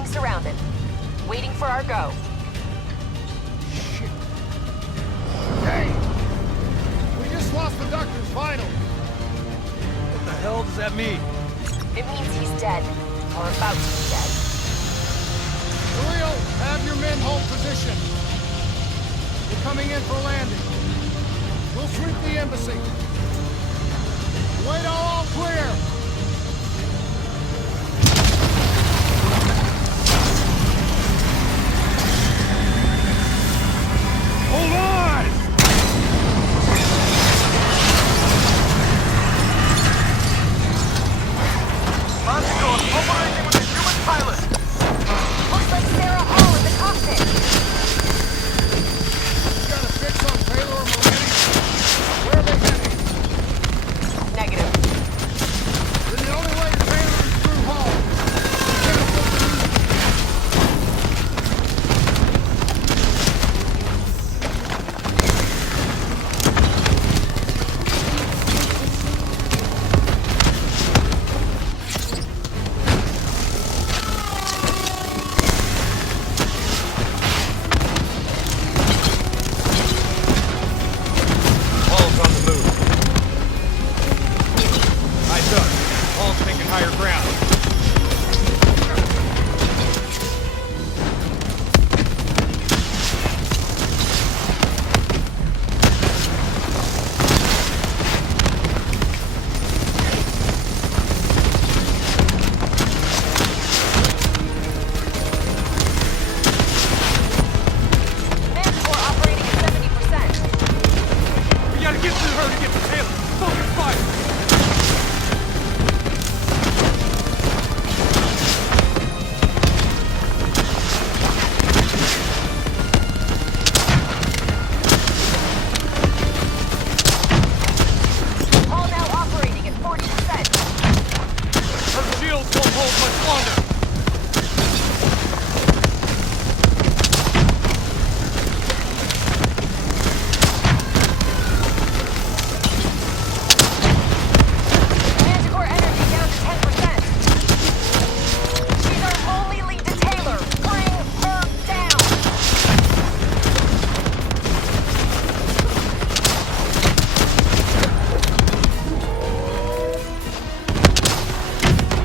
building surrounded. Waiting for our go. Shit. Hey! We just lost the doctor's vital. What the hell does that mean? It means he's dead. Or about to be dead. Uriel, have your men hold position. We're coming in for landing. We'll sweep the embassy. Wait, all clear! Hold on! Monster operating with a human pilot! Looks like Sarah Hall in the cockpit. You got a fix on Taylor or Moretti? Where are they heading? Negative. Then the only way to Taylor is through Hall. Hall's on the move. Eyes up. Hall's taking higher ground. Manticore operating at 70%. We gotta get through her to get to Taylor. Focus fire! Hall now operating at 40%. Her shields won't hold much longer. Manticore energy down to 10%. She's our only lead to Taylor. Bring her down.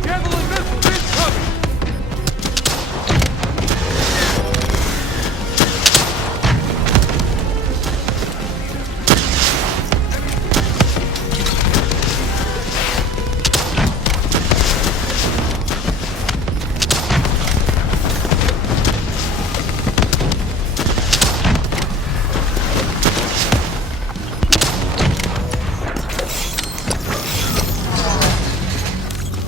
Javelin missiles incoming!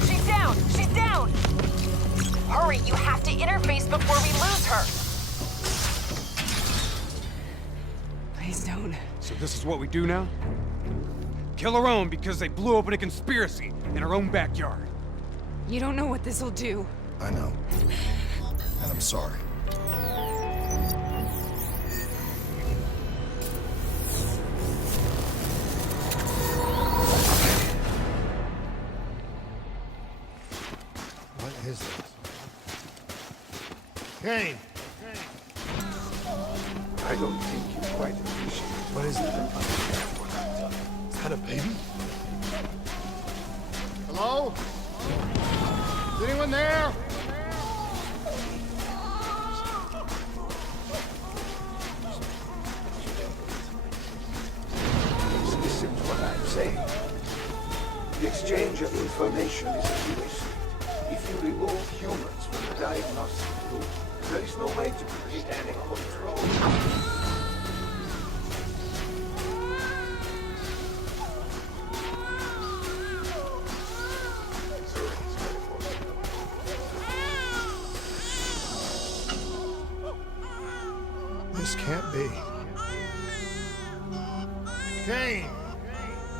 She's down. She's down. Hurry, you have to interface before we lose her. Please don't. So this is what we do now? Kill our own because they blew open a conspiracy in our own backyard. You don't know what this'll do. I know. And I'm sorry. What is this? Kane! I don't think you quite appreciate What is it? what I've done. Is that a baby? Hello? Is anyone there? Listen to what I'm saying. The exchange of information is a illusion. If you remove humans from the diagnostic loop, there is no way to create any control. This can't be. Kane!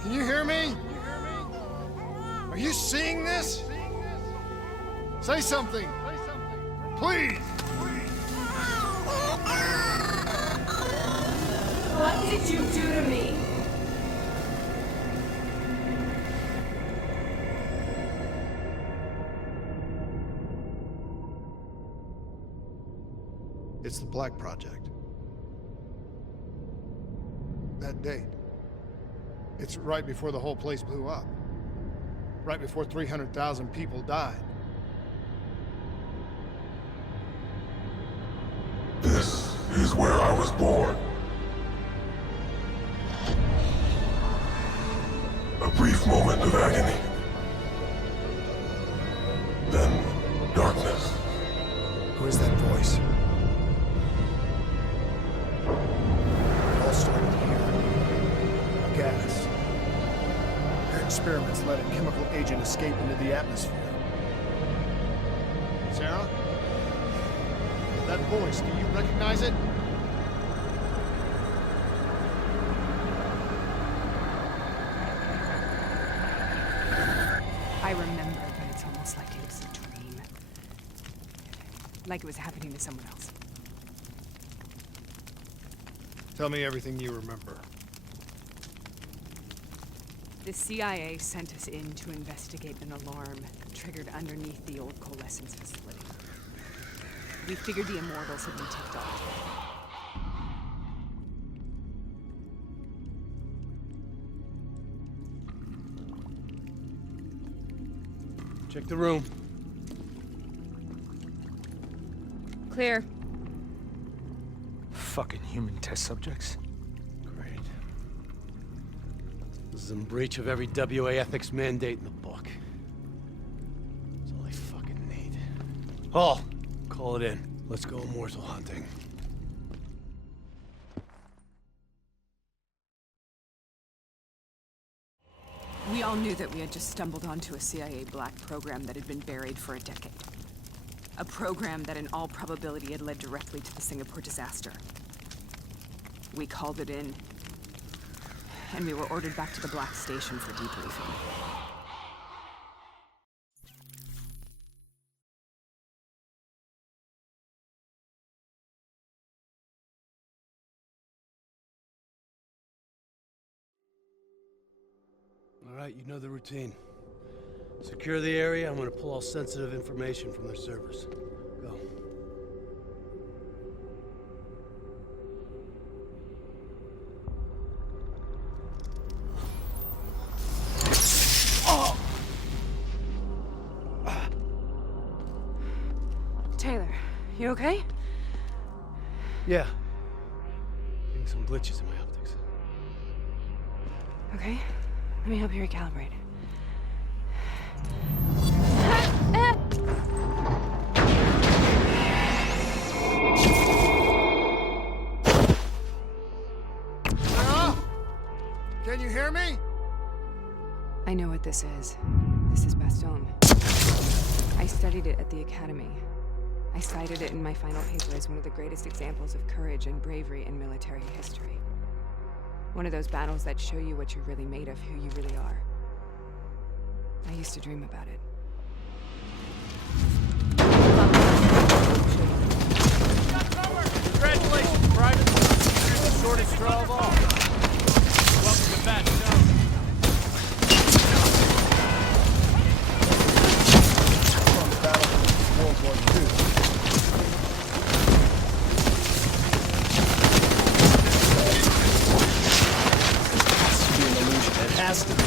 Can you hear me? Are you seeing this? Say something! Please! What did you do to me? It's the Black Project. That date. It's right before the whole place blew up. Right before 300,000 people died. This is where I was born. A brief moment of agony. Then, darkness. Who is that voice? It all started here. A gas. Their experiments let a chemical agent escape into the atmosphere. Sarah? That voice, do you recognize it? I remember, but it's almost like it was a dream. Like it was happening to someone else. Tell me everything you remember. The CIA sent us in to investigate an alarm triggered underneath the old coalescence facility. We figured the Immortals had been tipped off. Check the room. Clear. Fucking human test subjects. Great. This is in breach of every WA ethics mandate in the book. That's all I fucking need. Hall, call it in. Let's go immortal hunting. We all knew that we had just stumbled onto a CIA black program that had been buried for a decade. A program that in all probability had led directly to the Singapore disaster. We called it in, and we were ordered back to the Black Station for debriefing. All right, you know the routine. Secure the area. I'm gonna pull all sensitive information from their servers. Go. Taylor, you okay? Yeah. Getting some glitches in my optics. Okay. Let me help you recalibrate. Sarah? Can you hear me? I know what this is. This is Baston. I studied it at the Academy. I cited it in my final paper as one of the greatest examples of courage and bravery in military history. One of those battles that show you what you're really made of, who you really are. I used to dream about it. Congratulations, Private. You're the shortest straw of all. Welcome to Bastion. From the battle of World War II. It has to be.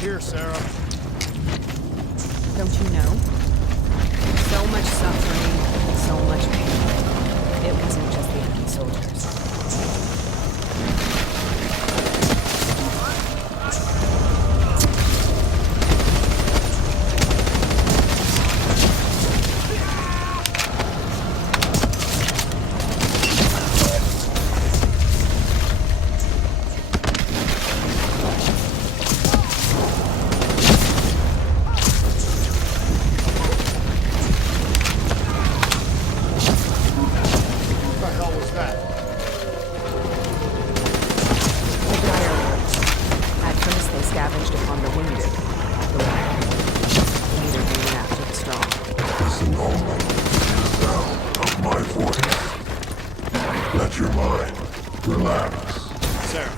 Here, Sarah. Don't you know? So much suffering, so much pain. It wasn't just the empty soldiers. us. Sarah,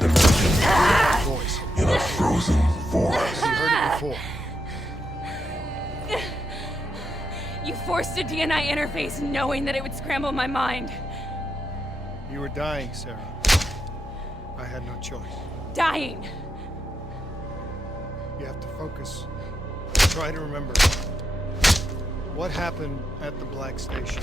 Imagine voice. in a frozen forest. You heard it before. You forced a DNI interface knowing that it would scramble my mind. You were dying, Sarah. I had no choice. Dying. You have to focus. Try to remember. What happened at the Black Station?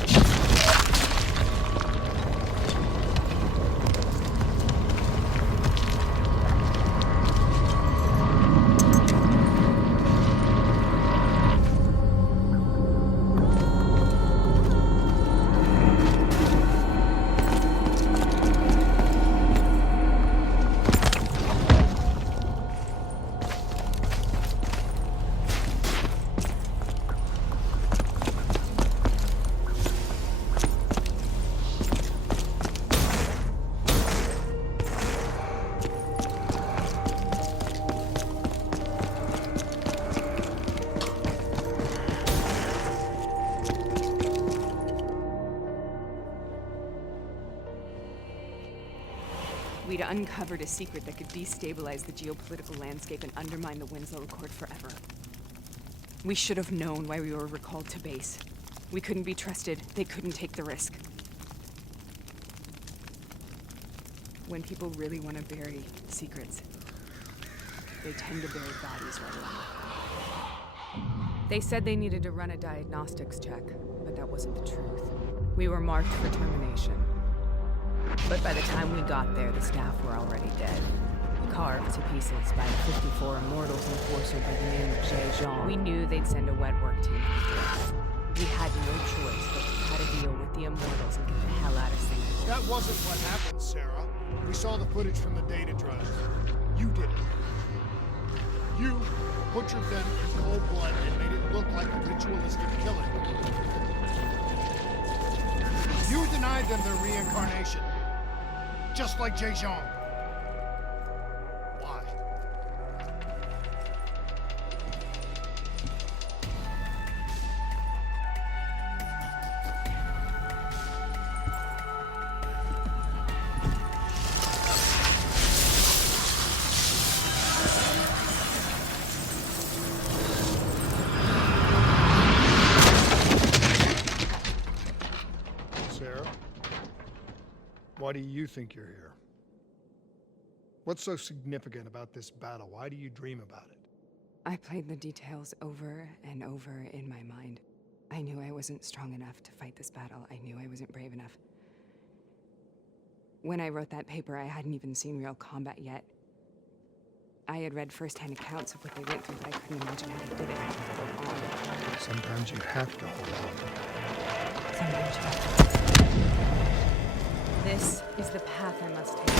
We'd uncovered a secret that could destabilize the geopolitical landscape and undermine the Winslow Accord forever. We should have known why we were recalled to base. We couldn't be trusted. They couldn't take the risk. When people really want to bury secrets, they tend to bury bodies right away. They said they needed to run a diagnostics check, but that wasn't the truth. We were marked for termination. But by the time we got there, the staff were already dead. Carved to pieces by the 54 Immortals enforcer by the name of Jean. We knew they'd send a wet work team after us. We had no choice but to cut a deal with the Immortals and get the hell out of Singapore. That wasn't what happened, Sarah. We saw the footage from the data drive. You did it. You butchered them in cold blood and made it look like a ritualistic killing. You denied them their reincarnation. Just like Jean. Why? Sarah? Why do you think you're here? What's so significant about this battle? Why do you dream about it? I played the details over and over in my mind. I knew I wasn't strong enough to fight this battle. I knew I wasn't brave enough. When I wrote that paper, I hadn't even seen real combat yet. I had read first-hand accounts of what they went through, but I couldn't imagine how they did it. Hold on. Sometimes you have to hold on. Sometimes you have to. This is the path I must take.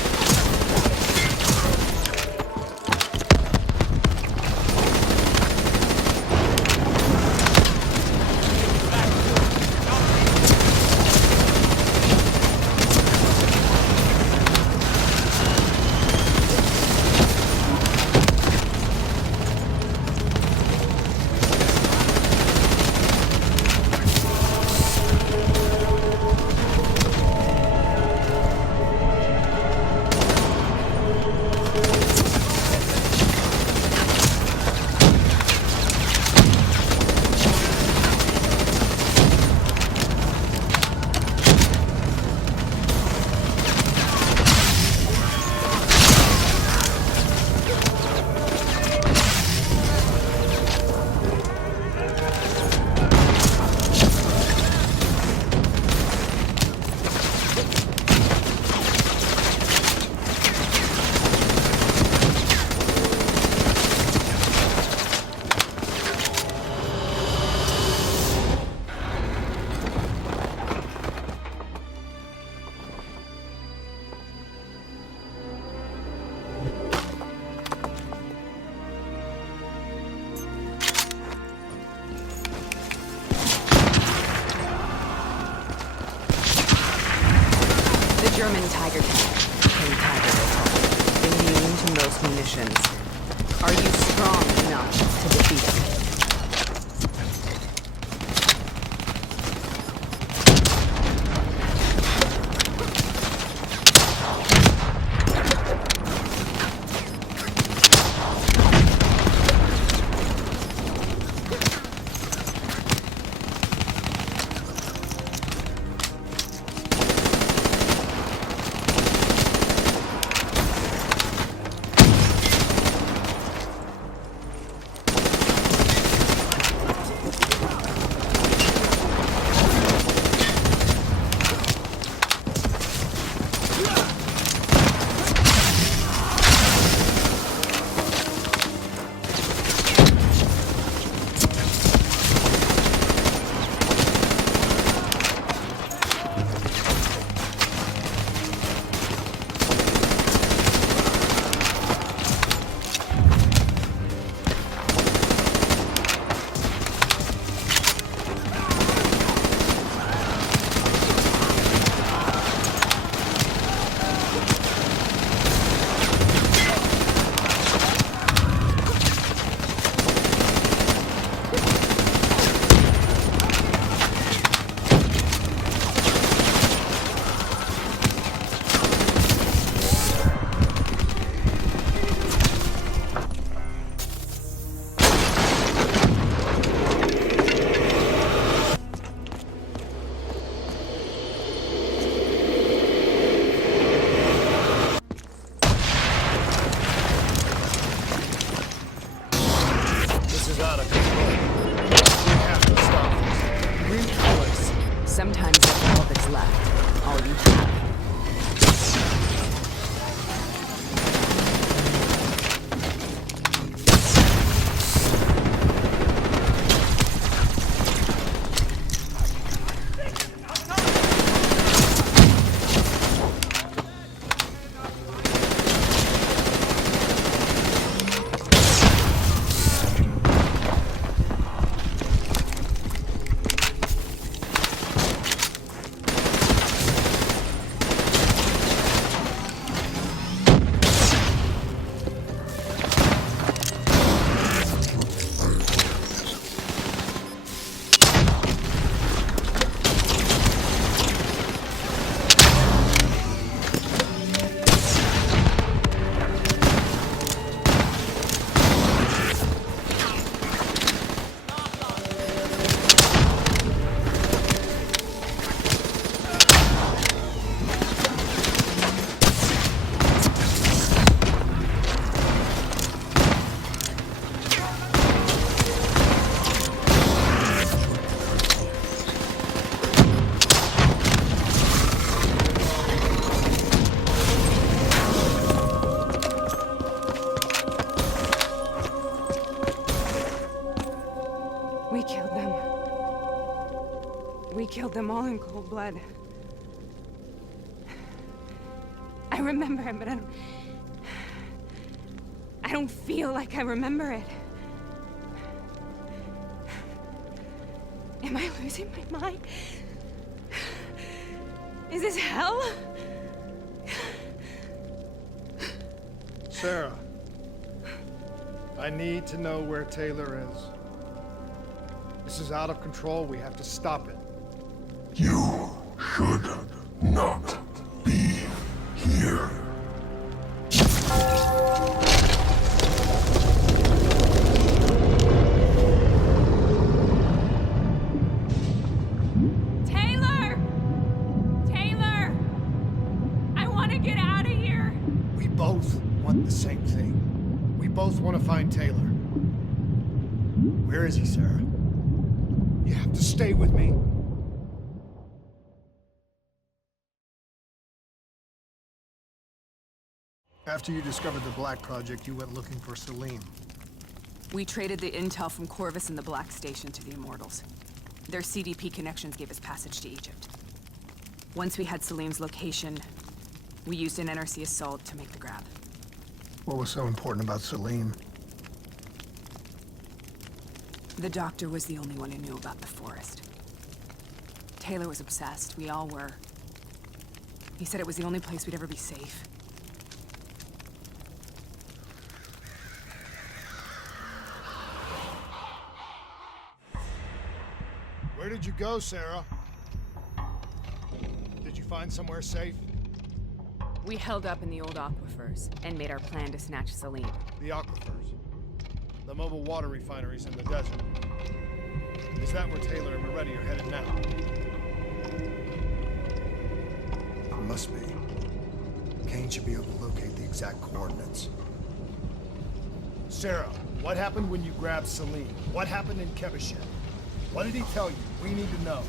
German Tiger tank, King Tiger they call it, immune to most munitions. Are you strong enough to defeat it? them all in cold blood. I remember it, but I don't feel like I remember it. Am I losing my mind? Is this hell? Sarah, I need to know where Taylor is. This is out of control. We have to stop it. You should not be here. Taylor! Taylor! I want to get out of here! We both want the same thing. We both want to find Taylor. Where is he, Sarah? You have to stay with me. After you discovered the Black Project, you went looking for Salim. We traded the intel from Corvus and the Black Station to the Immortals. Their CDP connections gave us passage to Egypt. Once we had Salim's location, we used an NRC assault to make the grab. What was so important about Salim? The doctor was the only one who knew about the forest. Taylor was obsessed. We all were. He said it was the only place we'd ever be safe. Where did you go, Sarah? Did you find somewhere safe? We held up in the old aquifers and made our plan to snatch Salim. The aquifers. The mobile water refineries in the desert. Is that where Taylor and Moretti are headed now? It must be. Kane should be able to locate the exact coordinates. Sarah, what happened when you grabbed Salim? What happened in Kevashet? What did he tell you? We need to know.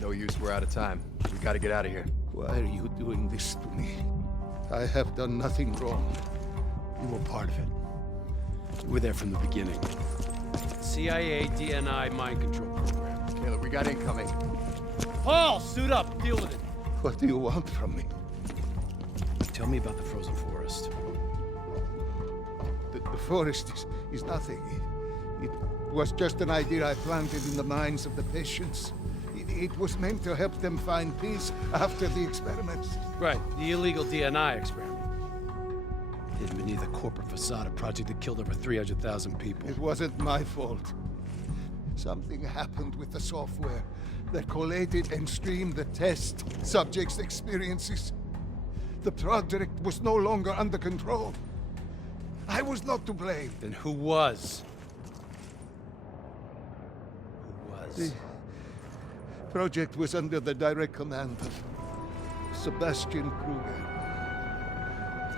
No use, we're out of time. We gotta get out of here. Why are you doing this to me? I have done nothing wrong. You were part of it. You were there from the beginning. CIA, DNI, mind control program. Caleb, we got incoming. Paul, suit up. Deal with it. What do you want from me? Tell me about the frozen forest. The forest is nothing. It was just an idea I planted in the minds of the patients. It was meant to help them find peace after the experiments. Right, the illegal DNI experiment. Hidden beneath a corporate facade, a project that killed over 300,000 people. It wasn't my fault. Something happened with the software that collated and streamed the test subjects' experiences. The project was no longer under control. I was not to blame. Then who was? The project was under the direct command of Sebastian Kruger,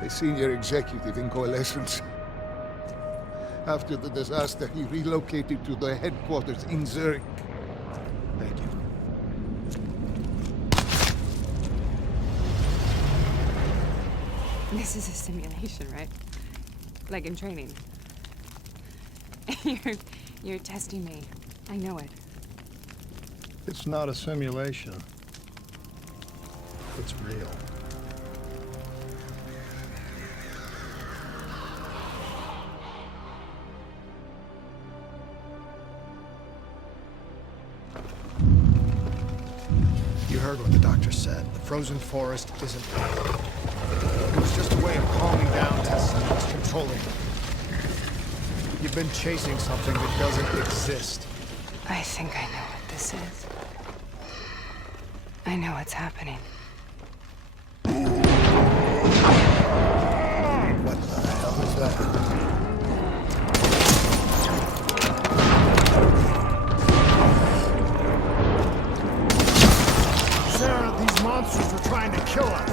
a senior executive in Coalescence. After the disaster, he relocated to the headquarters in Zurich. Thank you. This is a simulation, right? Like in training. You're testing me. I know it. It's not a simulation. It's real. You heard what the doctor said. The frozen forest isn't real. It was just a way of calming down tests and was controlling them. You've been chasing something that doesn't exist. I think I know what this is. I know what's happening. What the hell is that? Sarah, these monsters are trying to kill us.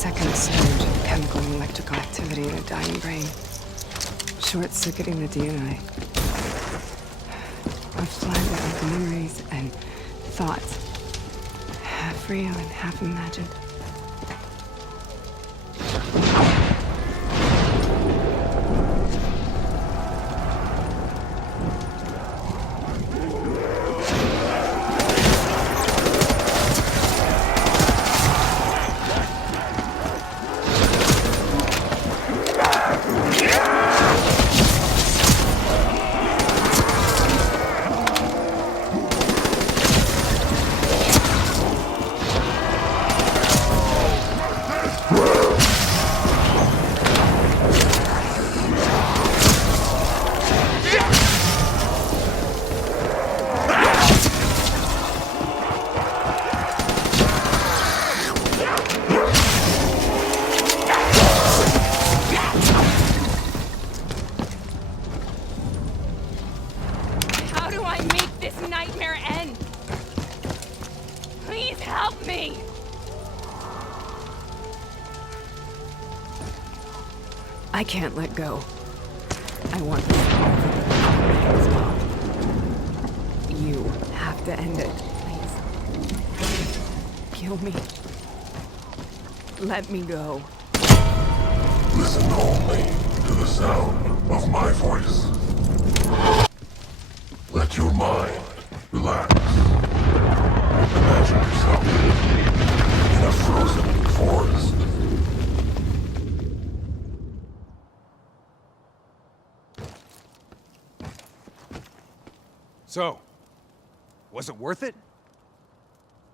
second surge of chemical and electrical activity in a dying brain. Short-circuiting the DNA. A flood of memories and thoughts. Half real and half imagined. How do I make this nightmare end? Please help me! I can't let go. I want this to stop. You have to end it, please. Kill me. Let me go. Listen only to the sound of my voice. Let your mind relax. Imagine yourself in a frozen forest. So, was it worth it?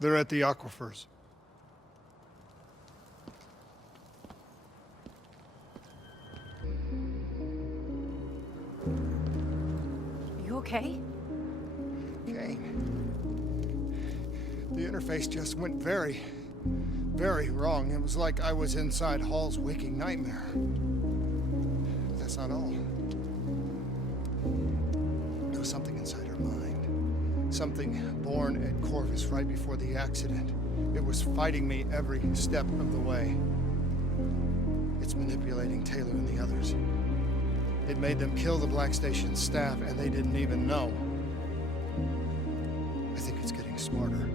They're at the aquifers. You okay? Kane. The interface just went very, very wrong. It was like I was inside Hall's waking nightmare. But that's not all. There was something inside her mind. Something born at Corvus right before the accident. It was fighting me every step of the way. It's manipulating Taylor and the others. It made them kill the Black Station staff, and they didn't even know. I think it's getting smarter.